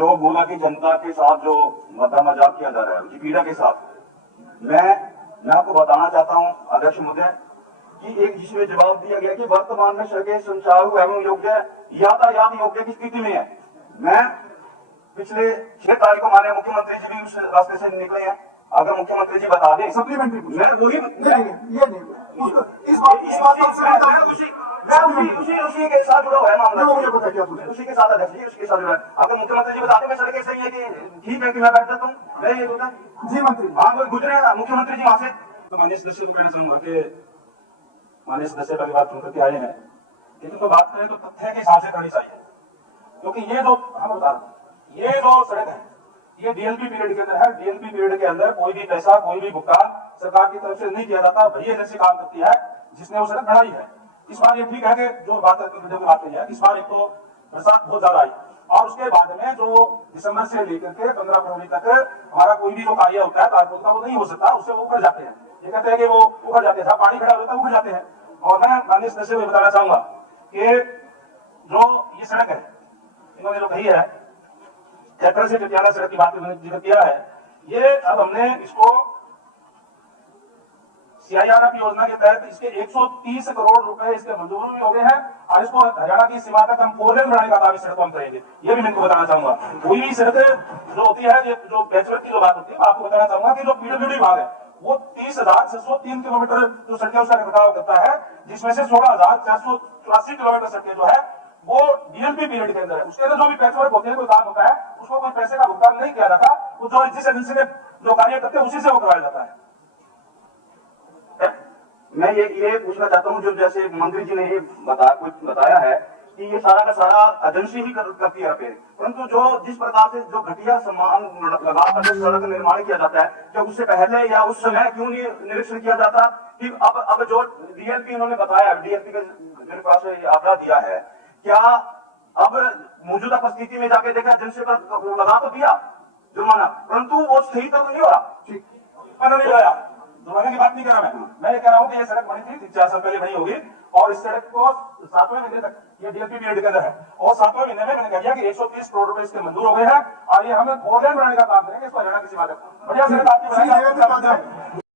जो गोला की जनता के साथ जो मजाक किया जा रहा है, उसकी पीड़ा के साथ मैं आपको बताना चाहता हूं अध्यक्ष महोदय कि एक जिसमें जवाब दिया गया कि वर्तमान में सड़कें सुचारू एवं योग्य यातायात योग्य की स्थिति में है। मैं पिछले 6 तारीख को माननीय मुख्यमंत्री जी भी उस रास्ते से निकले हैं। अगर मुख्यमंत्री जी बता दें सप्लीमेंट्री मैं वही उसी के साथ जुड़ा हुआ है मामला। मुझे पता क्या पूछा उसी के साथ अध्यक्ष जी उसी के साथ जुड़ा है। अगर मुख्यमंत्री जी बताते मैं सड़कें सही है कि ठीक है कि मैं बैठ जाता हूँ, मैं ये बोलता जी मंत्री हाँ वो गुजरे ना मुख्यमंत्री जी वहां से तो माननीय सदस्य को कहना चाहूंगा कि माननीय सदस्य पहली बात सुनकर के आए हैं, लेकिन तो बात करें तो तथ्य के हिसाब से करनी चाहिए, क्योंकि ये जो हम बता रहे ये जो सड़क है ये डीएलपी पीरियड के अंदर है। डीएलपी पीरियड के अंदर कोई भी पैसा कोई भी भुगतान सरकार की तरफ से नहीं किया जाता। वही एजेंसी काम करती है जिसने वो सड़क बनाई है। इस बार ये ठीक है कि जो बात है इस बार एक तो बरसात बहुत ज्यादा आई और उसके बाद में जो दिसंबर से लेकर के 15 फरवरी तक हमारा कोई भी जो कार्य होता है तारपोल का वो नहीं हो सकता, उससे वो उखड़ जाते हैं। ये कहते हैं कि वो उखड़ जाते हैं, पानी खड़ा होता है उखड़ जाते हैं। और मैं माननीय सदस्य को बताना चाहूंगा कि जो ये सड़क है इन्होंने जो कही है चैत्र से चटियाला सड़क की बात जिक्र किया है, ये अब हमने इसको सीआईआरएफ योजना के तहत इसके 130 करोड़ रुपए इसके मंजूर भी हो गए हैं और इसको हरियाणा की सीमा तक हम 4 लेन बनाने का काम इस सड़क को हम करेंगे। ये भी मैं इनको बताना चाहूंगा। कोई भी सड़क जो होती है ये जो बैचलर की जो बात होती है आपको बताना चाहूंगा कि जो पीडब्ल्यूडी विभाग है वो 30,603 किलोमीटर जो सड़कें उसका रखरखाव करता है, जिसमें से 16,484 किलोमीटर सड़कें जो है वो डीएलपी पीरियड के अंदर है। उसके अंदर जो भी पैच वर्क होते हैं कोई काम होता है उसको कोई पैसे का भुगतान नहीं किया जाता, वो जो जिस एजेंसी ने जो कार्य करते हैं उसी से वो करवाया जाता है। मैं ये पूछना चाहता हूँ जो जैसे मंत्री जी ने ये बताया है कि ये सारा का सारा एजेंसी ही करती है रिपेयर, परंतु जो जिस प्रकार से जो घटिया सामान लगाकर जो सड़क निर्माण किया जाता है क्या उससे पहले या उस समय क्यों नहीं निरीक्षण किया जाता कि अब जो डीएलपी उन्होंने बताया डीएलपी के जिनके पास आंकड़ा दिया है क्या अब मौजूदा परिस्थिति में जाके देखा एजेंसी पर लगा तो दिया जुर्माना, परंतु वो सही तो नहीं हो रहा। ठीक नहीं आया जुर्माने की बात नहीं कर रहा मैं ये कह रहा हूँ कि ये सड़क बनी थी 4 साल पहले बनी होगी और इस सड़क को 7वें महीने तक ये डीएलपी पीरियड के अंदर है और 7वें महीने में मैंने कह दिया कि 130 करोड़ रुपए इसके मंजूर हो गए हैं और ये हमें 4 लेन बनाने का काम करेंगे इसको हरियाणा की सीमा तक बढ़िया सड़क आपकी बनाएंगे।